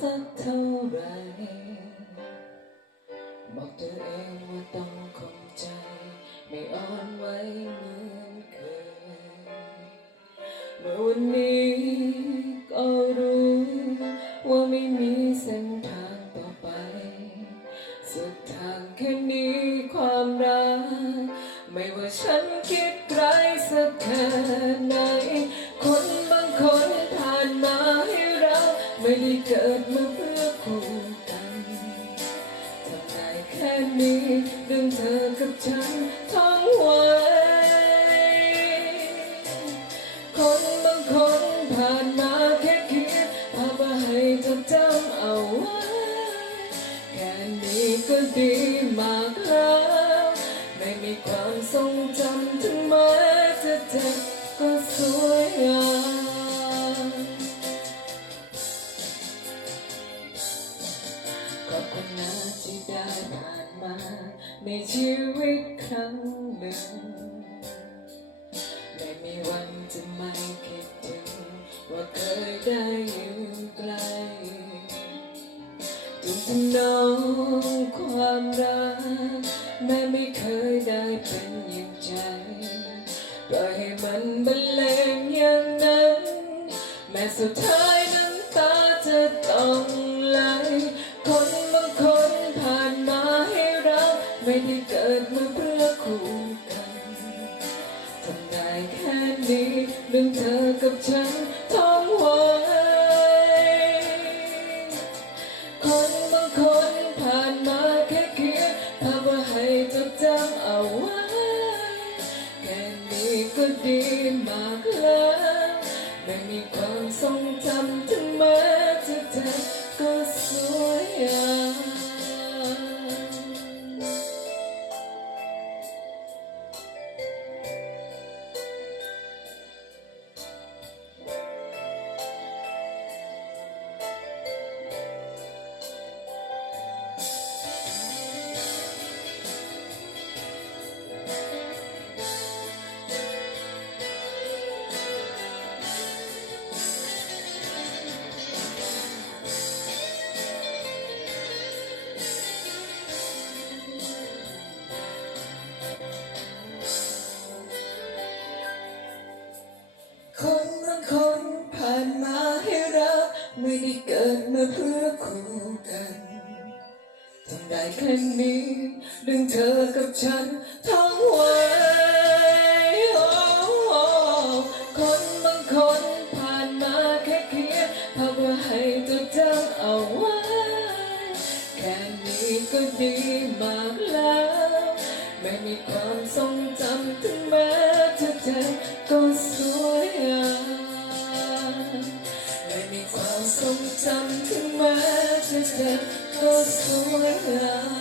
สักเท่าไรบอกตัวเองว่าต้องคงใจ ไม่อ่อนไหวเหมือนเคยเมื่อวันนี้ก็รู้ว่าไม่มีเส้นทางต่อไป สุดทางแค่นี้ความรัก ไม่ว่าฉันคิดไรสักแค่ไหน อคู่กันทำได้แค่นี้เรื่องเธอกับฉันท่องไว้คนบางคนผ่านมาแค่คิดพามาให้จดจำเอาไว้แค่นี้ก็ดีมากแล้ว ไม่มีความทรงจำ ขอบคุณนะที่ได้ผ่านมา ในชีวิตครั้งหนึ่งไม่มีวันจะไม่คิดถึง ว่าเคยได้อยู่ใกล้ตุนทนองความรักแม้ไม่เคยได้เป็นอย่างใจปล่อยให้มันบรรเลงอย่างนั้น แม้สุดท้ายน้ำตาจะต้องำเอาไว้แค่นี้ก็ดีมากแล้วไม่มีความทรงจำ ไม่ได้เกิดมาเพื่อคู่กันทำได้แค่นี้เรื่งเธอกับฉันท่องไว้โอ้โอ้คนบางคนผ่านมาแค่เขียนภาพว่าให้จดจำเอาไว้แค่นี้ก็ดีมากแล้ว ไม่มีความทรงจำถึงแม้จะเจ็บ มีค